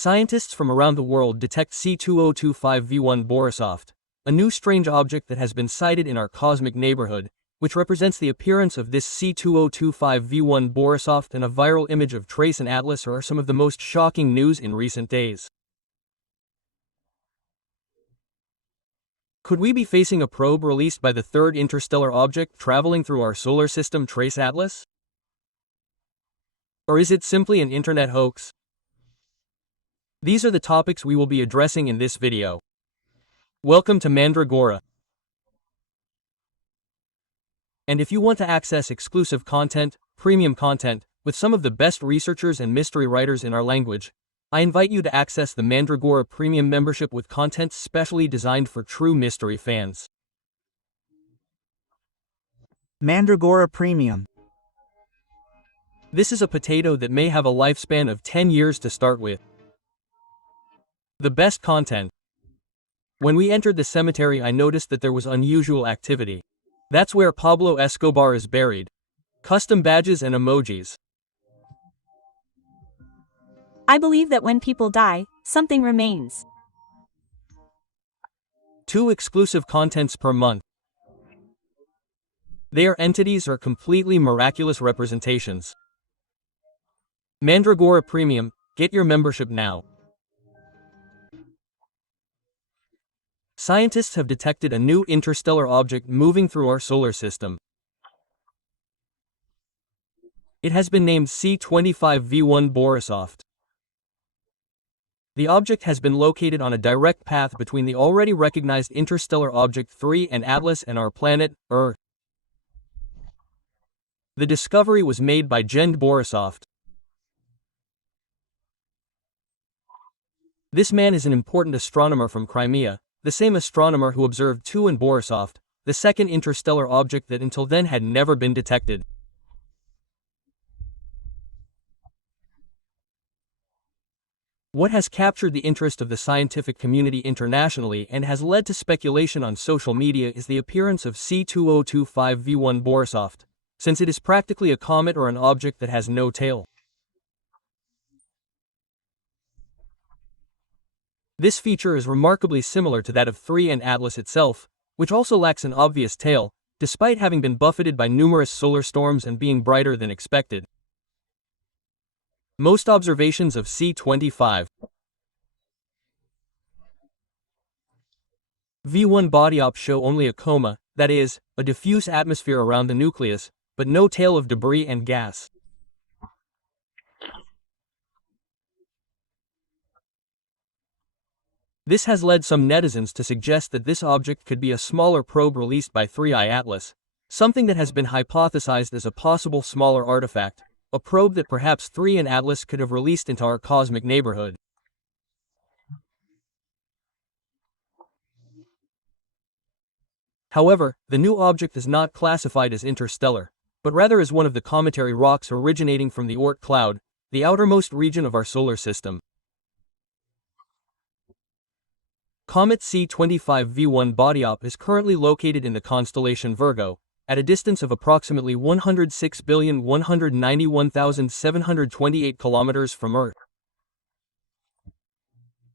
Scientists from around the world detect C2025V1 Borisov, a new strange object that has been sighted in our cosmic neighborhood, which represents the appearance of this C2025V1 Borisov, and a viral image of Trace and Atlas are some of the most shocking news in recent days. Could we be facing a probe released by the third interstellar object traveling through our solar system, Trace Atlas? Or is it simply an internet hoax? These are the topics we will be addressing in this video. Welcome to Mandrágora. And if you want to access exclusive content, premium content, with some of the best researchers and mystery writers in our language, I invite you to access the Mandrágora Premium membership with content specially designed for true mystery fans. Mandrágora Premium. This is a potato that may have a lifespan of 10 years to start with. The best content. When we entered the cemetery, I noticed that there was unusual activity. That's where Pablo Escobar is buried. Custom badges and emojis. I believe that when people die, something remains. 2 exclusive contents per month. They are entities or completely miraculous representations. Mandrágora Premium, get your membership now. Scientists have detected a new interstellar object moving through our solar system. It has been named C25V1 Borisov. The object has been located on a direct path between the already recognized interstellar object 3 and Atlas and our planet, Earth. The discovery was made by Jend Borisov. This man is an important astronomer from Crimea, the same astronomer who observed 2 and Borisov, the second interstellar object that until then had never been detected. What has captured the interest of the scientific community internationally and has led to speculation on social media is the appearance of C2025V1 Borisov, since it is practically a comet or an object that has no tail. This feature is remarkably similar to that of 3 and Atlas itself, which also lacks an obvious tail, despite having been buffeted by numerous solar storms and being brighter than expected. Most observations of C25 V1 Borisov show only a coma, that is, a diffuse atmosphere around the nucleus, but no tail of debris and gas. This has led some netizens to suggest that this object could be a smaller probe released by 3I Atlas, something that has been hypothesized as a possible smaller artifact, a probe that perhaps 3 and Atlas could have released into our cosmic neighborhood. However, the new object is not classified as interstellar, but rather as one of the cometary rocks originating from the Oort cloud, the outermost region of our solar system. Comet C25V1 Borisov is currently located in the constellation Virgo, at a distance of approximately 106,191,728 kilometers from Earth.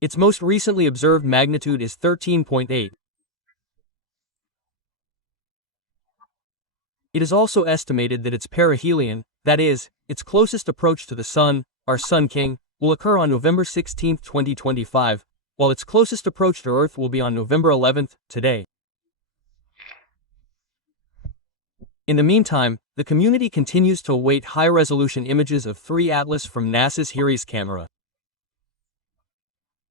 Its most recently observed magnitude is 13.8. It is also estimated that its perihelion, that is, its closest approach to the Sun, our Sun King, will occur on November 16, 2025, while its closest approach to Earth will be on November 11, today. In the meantime, the community continues to await high-resolution images of 3 Atlas from NASA's HIRIS camera.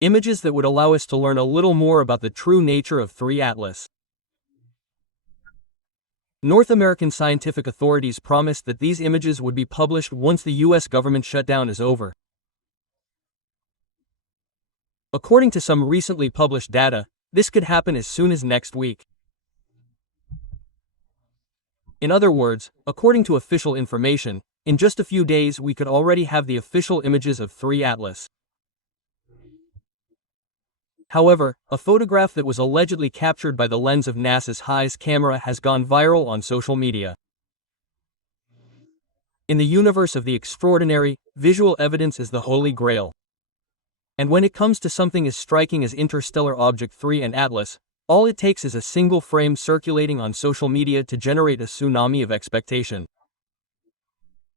Images that would allow us to learn a little more about the true nature of 3 Atlas. North American scientific authorities promised that these images would be published once the U.S. government shutdown is over. According to some recently published data, this could happen as soon as next week. In other words, according to official information, in just a few days we could already have the official images of 3 Atlas. However, a photograph that was allegedly captured by the lens of NASA's HIRIS camera has gone viral on social media. In the universe of the extraordinary, visual evidence is the Holy Grail. And when it comes to something as striking as Interstellar Object 3 and Atlas, all it takes is a single frame circulating on social media to generate a tsunami of expectation.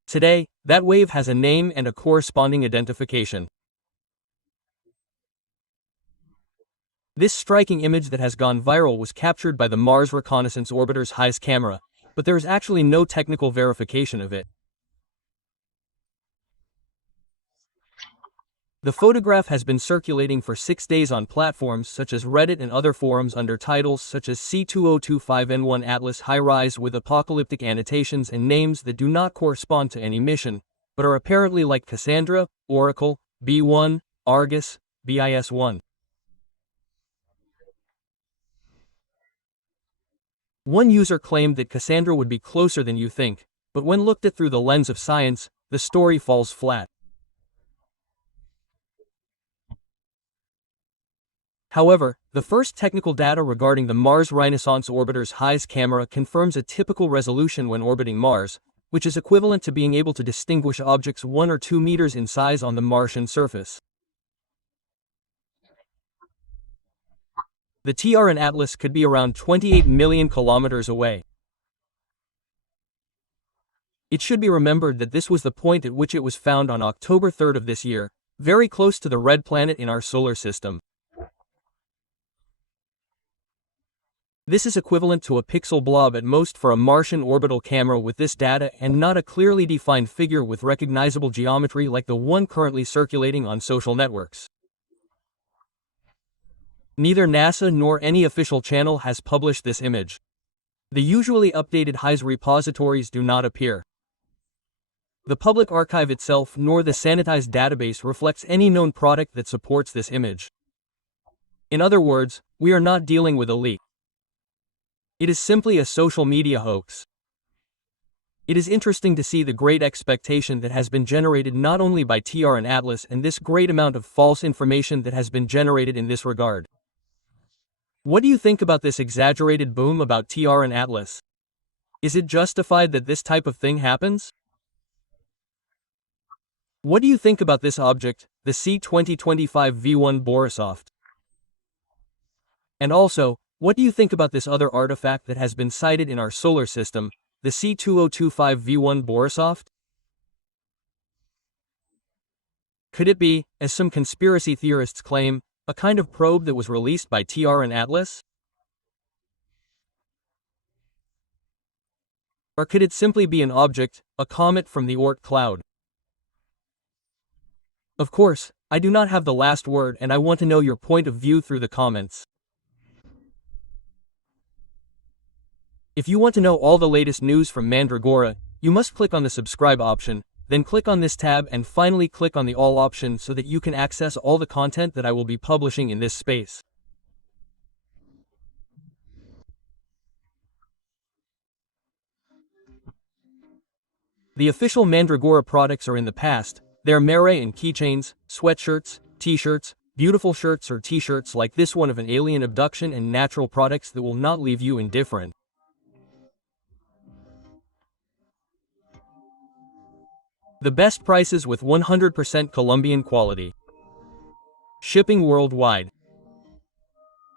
Today, that wave has a name and a corresponding identification. This striking image that has gone viral was captured by the Mars Reconnaissance Orbiter's HIAS camera, but there is actually no technical verification of it. The photograph has been circulating for 6 days on platforms such as Reddit and other forums under titles such as C2025N1 Atlas High-Rise with apocalyptic annotations and names that do not correspond to any mission, but are apparently like Cassandra, Oracle, B1, Argus, BIS1. One user claimed that Cassandra would be closer than you think, but when looked at through the lens of science, the story falls flat. However, the first technical data regarding the Mars Renaissance Orbiter's HIAS camera confirms a typical resolution when orbiting Mars, which is equivalent to being able to distinguish objects 1 or 2 meters in size on the Martian surface. The TR in Atlas could be around 28 million kilometers away. It should be remembered that this was the point at which it was found on October 3rd of this year, very close to the red planet in our solar system. This is equivalent to a pixel blob at most for a Martian orbital camera with this data and not a clearly defined figure with recognizable geometry like the one currently circulating on social networks. Neither NASA nor any official channel has published this image. The usually updated HIAS repositories do not appear. The public archive itself nor the sanitized database reflects any known product that supports this image. In other words, we are not dealing with a leak. It is simply a social media hoax. It is interesting to see the great expectation that has been generated not only by TR and Atlas and this great amount of false information that has been generated in this regard. What do you think about this exaggerated boom about TR and Atlas? Is it justified that this type of thing happens? What do you think about this object, the C2025 V1 Borisov? And also, what do you think about this other artifact that has been sighted in our solar system, the C2025 V1 Borisov? Could it be, as some conspiracy theorists claim, a kind of probe that was released by TR and Atlas? Or could it simply be an object, a comet from the Oort cloud? Of course, I do not have the last word and I want to know your point of view through the comments. If you want to know all the latest news from Mandrágora, you must click on the subscribe option, then click on this tab and finally click on the all option so that you can access all the content that I will be publishing in this space. The official Mandrágora products are in the past. They are Mare and keychains, sweatshirts, t-shirts, beautiful shirts or t-shirts like this one of an alien abduction and natural products that will not leave you indifferent. The best prices with 100% Colombian quality. Shipping worldwide.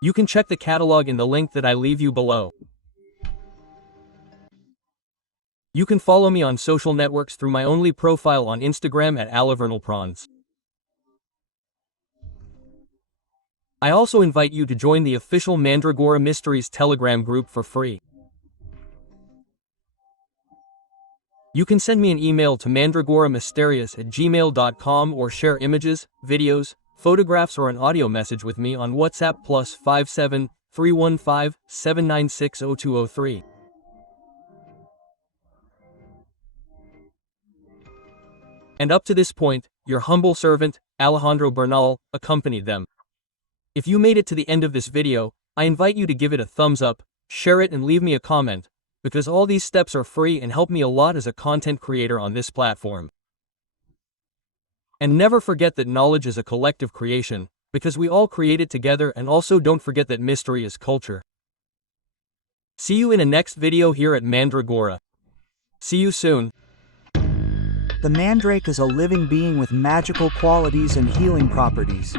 You can check the catalog in the link that I leave you below. You can follow me on social networks through my only profile on Instagram at AleBernalPress. I also invite you to join the official Mandrágora Mysteries Telegram group for free. You can send me an email to mandrágoramysterios@gmail.com or share images, videos, photographs or an audio message with me on WhatsApp +57 315 796 0203. And up to this point, your humble servant, Alejandro Bernal, accompanied them. If you made it to the end of this video, I invite you to give it a thumbs up, share it and leave me a comment, because all these steps are free and help me a lot as a content creator on this platform. And never forget that knowledge is a collective creation, because we all create it together, and also don't forget that mystery is culture. See you in a next video here at Mandrágora. See you soon. The mandrake is a living being with magical qualities and healing properties.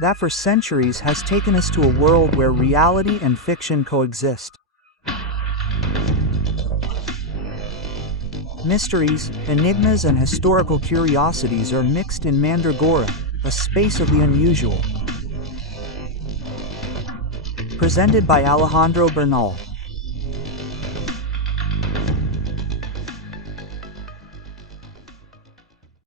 That for centuries has taken us to a world where reality and fiction coexist. Mysteries, enigmas and historical curiosities are mixed in Mandrágora, a space of the unusual. Presented by AleBernal.